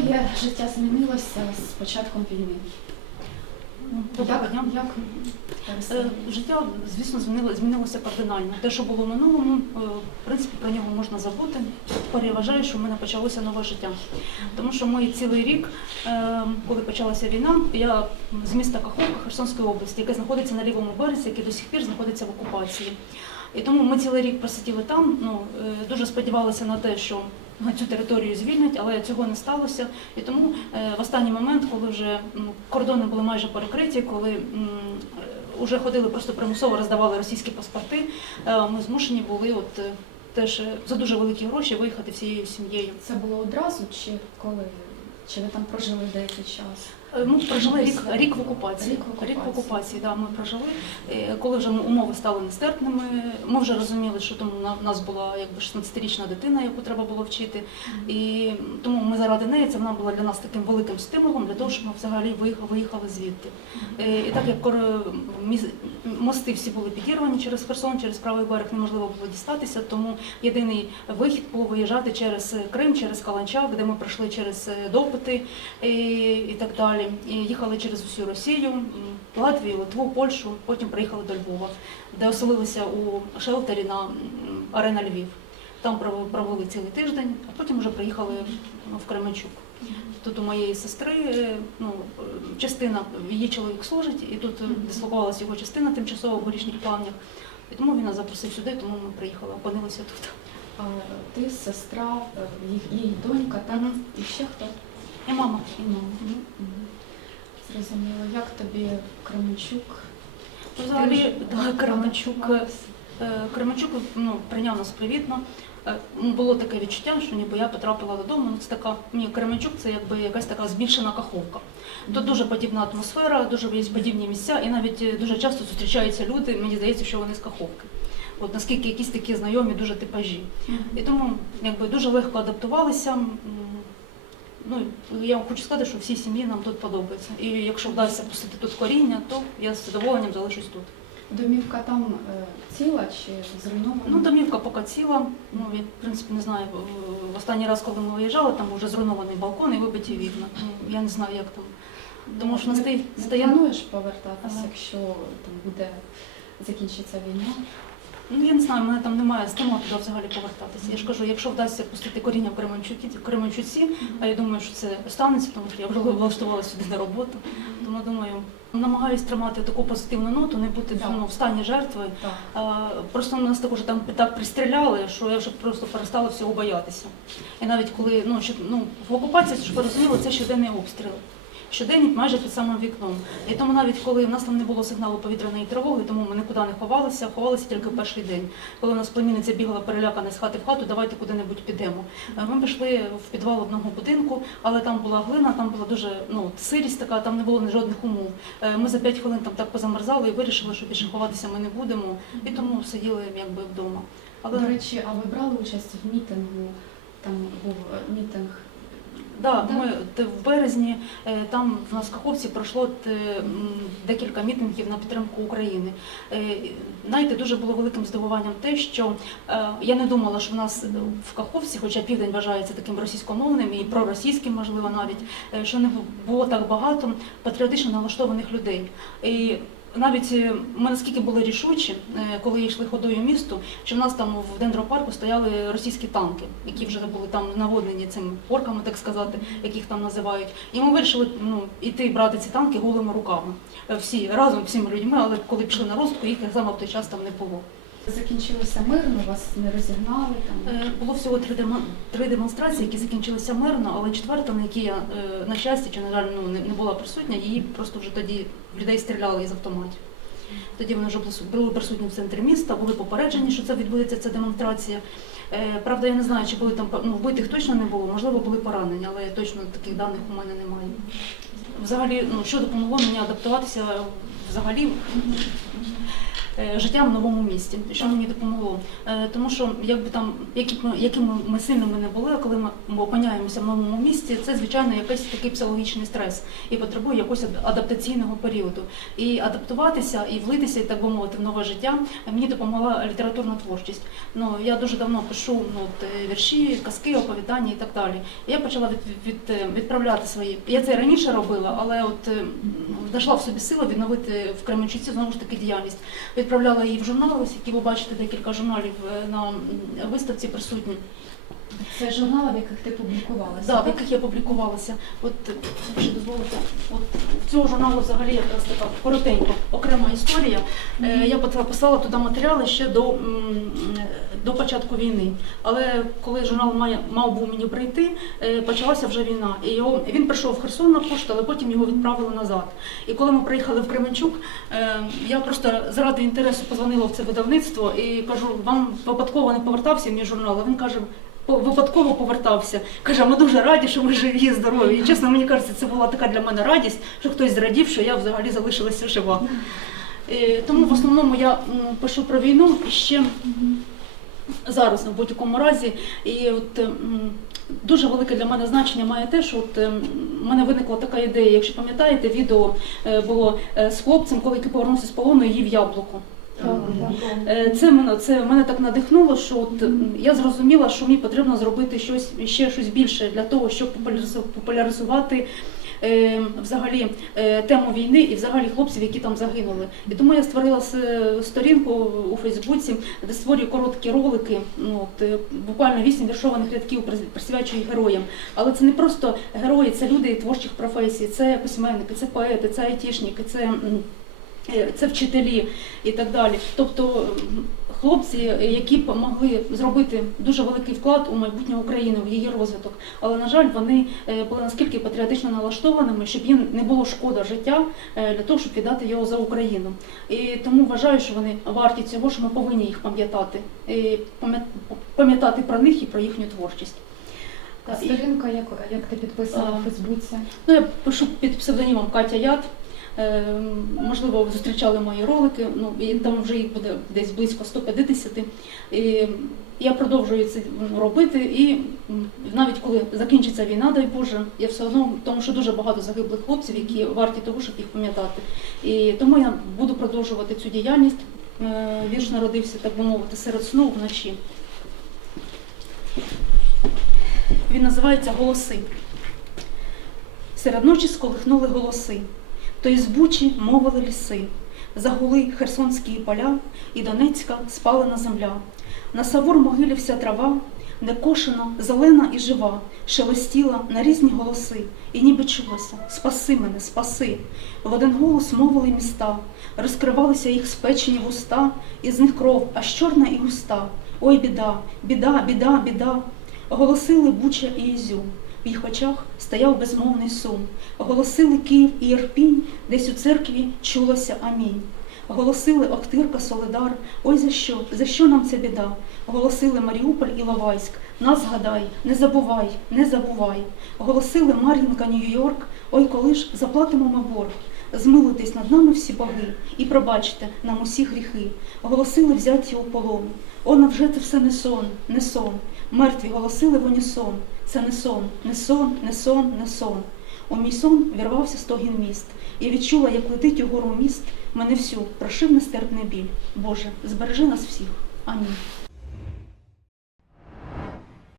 твоє життя змінилося з початком війни? Доброго Як, дня. як Е. Життя, звісно, змінило- змінилося кардинально. Те, що було в минулому, е, в принципі, про нього можна забути. Тепер я вважаю, що в мене почалося нове життя. Тому що ми цілий рік, е, коли почалася війна, я з міста Каховка Херсонської області, яке знаходиться на лівому березі, яке до сих пір знаходиться в окупації. І тому ми цілий рік просиділи там. Ну дуже сподівалися на те, що цю територію звільнять, але цього не сталося. І тому е, в останній момент, коли вже кордони були майже перекриті, коли е, вже ходили просто примусово роздавали російські паспорти, е, ми змушені були от е, теж е, за дуже великі гроші виїхати всією сім'єю. Це було одразу чи коли? Чи ви там прожили деякий час? Е, Ми прожили рік, рік в окупації. Рік в окупації. Рік в окупації, да, ми прожили. Е, Коли вже умови стали нестерпними, ми вже розуміли, що на- в нас була якби 16-річна дитина, яку треба було вчити. І тому ми заради неї це вона була для нас таким великим стимулом для того, щоб ми взагалі виїхали, звідти. Е, І так як мости всі були підірвані через Херсон, через правий берег неможливо було дістатися, тому єдиний вихід був виїжджати через Крим, через Каланчак, де ми пройшли через допити і так далі. І їхали через усю Росію, Латвію, Литву, Польщу, потім приїхали до Львова, де оселилися у шелтері на арена Львів. Там провели- цілий тиждень, а потім вже приїхали в Кременчук. Тут у моєї сестри е, ну, частина, її чоловік служить, і тут е, дислокувалася його частина тимчасово в горішніх плавнях. І тому він нас запросив сюди, тому ми приїхали, опинилися тут. А, ти, сестра, е, її донька? Мгм. І ще хто? І мама. І мама. Зрозуміло. Як тобі Кременчук? Взагалі, да, Кременчук, е, Кременчук ну, прийняв нас привітно. Е, Було таке відчуття, що ніби я потрапила додому. Ну, Це така ні, Кременчук це якби якась така збільшена каховка. Тут дуже подібна атмосфера, дуже є подібні місця, і навіть е, дуже часто зустрічаються люди. Мені здається, що вони з каховки. От наскільки якісь такі знайомі, дуже типажі. І тому якби дуже легко адаптувалися. М, Ну я вам хочу сказати, що всій сім'ї нам тут подобається. І якщо вдасться пустити тут коріння, то я з задоволенням залишусь тут. Домівка там е, ціла чи зруйнована? Ну, домівка поки ціла. Ну, я, в принципі, не знаю. в- В останній раз, коли ми виїжджали, там вже зруйнований балкон і вибиті вікна. Ну, я не знаю, як там. Тому що на Не- стій не плануєш повертатися, Ага. якщо там буде закінчиться війна? Ну я не знаю, мене там немає стимулу туди взагалі повертатися. Я ж кажу, якщо вдасться пустити коріння в Кременчуці, в Кременчуці, а я думаю, що це станеться, тому що я вже влаштувала сюди на роботу. Тому думаю, намагаюсь тримати таку позитивну ноту, не бути ну, в стані жертви. А, Просто нас також там так пристріляли, що я вже просто перестала всього боятися. І навіть коли ну, що, ну, в окупації, щоб ви розуміли, це щоденний обстріл. Щоденні майже під самим вікном. І тому навіть коли в нас там не було сигналу повітряної тривоги, тому ми нікуди не ховалися, ховалися тільки в перший день. Коли у нас племінниця бігала перелякана з хати в хату, давайте куди-небудь підемо. Е, Ми пішли в підвал одного будинку, але там була глина, там була дуже ну, сирість така, там не було жодних умов. Е, Ми за 5 хвилин там так позамерзали і вирішили, що більше ховатися ми не будемо, і тому сиділи якби вдома. Але До речі, а ви брали участь в мітингу? Там був е, мітинг. Да, Да. ми в березні е, там в нас в Каховці пройшло декілька мітингів на підтримку України. Е, Знаєте, дуже було великим здивуванням те, що е, я не думала, що в нас в Каховці, хоча південь вважається таким російськомовним і проросійським, можливо, навіть е, що не було так багато патріотично налаштованих людей. І навіть е, ми наскільки були рішучі, е, коли йшли ходою місту, що в нас там в дендропарку стояли російські танки, які вже були там наводнені цими орками, так сказати, яких там називають. І ми вирішили ну, іти брати ці танки голими руками. Е, Всі разом, всіми людьми, але коли пішли на розвитку, їх саме в той час там не було. Закінчилося мирно, вас не розігнали там. Е, Було всього три, три демонстрації, які закінчилися мирно, але четверта, на якій я, е, на щастя, чи, на жаль, ну, не, була присутня, її просто вже тоді в людей стріляли із автоматів. Тоді вони вже були- були присутні в центрі міста, були попереджені, що це відбудеться ця демонстрація. Е, Правда, я не знаю, чи були там ну, вбитих точно не було, можливо, були поранені, але точно таких даних у мене немає. Взагалі, ну, що допомогло мені адаптуватися взагалі життя в новому місті, що мені допомогло. Е, Тому що якби там, які б ми, якими ми сильними не були, коли ми, опиняємося в новому місті, це звичайно якийсь такий психологічний стрес і потребує якогось адаптаційного періоду. І адаптуватися і влитися, так би мовити, в нове життя мені допомогла літературна творчість. Ну я дуже давно пишу ну, от, е, вірші, казки, оповідання і так далі. Я почала від, від, е, відправляти свої. Я це раніше робила, але от знайшла в собі силу відновити в Кременчуці знову ж таки діяльність. Відправляла її в журнали, ось які ви бачите, декілька журналів е, на виставці присутні. Це журнали, в яких ти публікувалася. Да, в яких я публікувалася. От якщо дозволите, от цього журналу взагалі якраз така коротенько окрема історія. Е, Я пот- писала туди матеріали ще до, до початку війни. Але коли журнал має мав був мені прийти, е, почалася вже війна. І його він прийшов в Херсон на пошту, але потім його відправили назад. І коли ми приїхали в Кременчук, е, я просто заради інтересу позвонила в це видавництво і кажу, вам випадково не повертався мій журнал. А він каже. «По- Випадково повертався. Каже, ми дуже раді, що ви живі здорові. І чесно, мені кажеться, це була така для мене радість, що хтось зрадів, що я взагалі залишилася жива. Е, Тому в основному я пишу про війну і ще зараз в будь-якому разі. І от дуже велике для мене значення має те, що от в мене виникла така ідея. Якщо пам'ятаєте, відео е, було е, з хлопцем, коли повернувся з полону їв яблуко. Е, Це мене це мене так надихнуло, що от я зрозуміла, що мені потрібно зробити щось ще щось більше для того, щоб популяризувати. е, Взагалі е, тему війни і взагалі хлопців, які там загинули. І тому я створила сторінку у Фейсбуці, де створюю короткі ролики. Ну от буквально вісім віршованих рядків прис- присвячую героям. Але це не просто герої, це люди творчих професій, це письменники, це поети, це айтішники, це. Е, це вчителі і так далі. Тобто хлопці, е, які б могли зробити дуже великий вклад у майбутнє України, в її розвиток. Але на жаль, вони е, були наскільки патріотично налаштованими, щоб їм не було шкода життя е, для того, щоб віддати його за Україну. І тому вважаю, що вони варті цього, що ми повинні їх пам'ятати, І пам'ятати про них і про їхню творчість. Сторінка, як, як ти підписала в Фейсбуці? Ну, я пишу під псевдонімом Катя Яд. Е, Можливо, зустрічали мої ролики, ну і там вже їх буде десь близько 150. І я продовжую це робити. І навіть коли закінчиться війна, дай Боже, я все одно, тому що дуже багато загиблих хлопців, які варті того, щоб їх пам'ятати. І тому я буду продовжувати цю діяльність. Е, Вірш народився, так би мовити, серед сну вночі. Він називається Голоси. Серед ночі сколихнули голоси, то із бучі мовили ліси, загули херсонські поля, і Донецька спалена земля. На савур могилі вся трава, некошена, зелена і жива, шелестіла на різні голоси, і ніби чулося Спаси мене, спаси. В один голос мовили міста, розкривалися їх спечені вуста, із них кров, аж чорна і густа. Ой, біда, біда, біда, біда. Голосили Буча і Ізюм. Їх очах стояв безмовний сум. Голосили Київ і Ірпінь, десь у церкві чулося амінь. Голосили Охтирка, Солидар, ой за що, за що нам ця біда? Голосили Маріуполь і Лавайськ, нас згадай, не забувай, не забувай. Голосили Мар'їнка, Нью-Йорк, ой, коли ж заплатимо ми борг. Змилуйтесь над нами всі боги і пробачте нам усі гріхи. Голосили взяті у полон. О, навже це все не сон, не сон. Мертві голосили в унісон. Це не сон, не сон, не сон, не сон. У мій сон вірвався стогін міст. І відчула, як летить угору міст. Мене всю прошив нестерпний біль. Боже, збережи нас всіх. Амінь.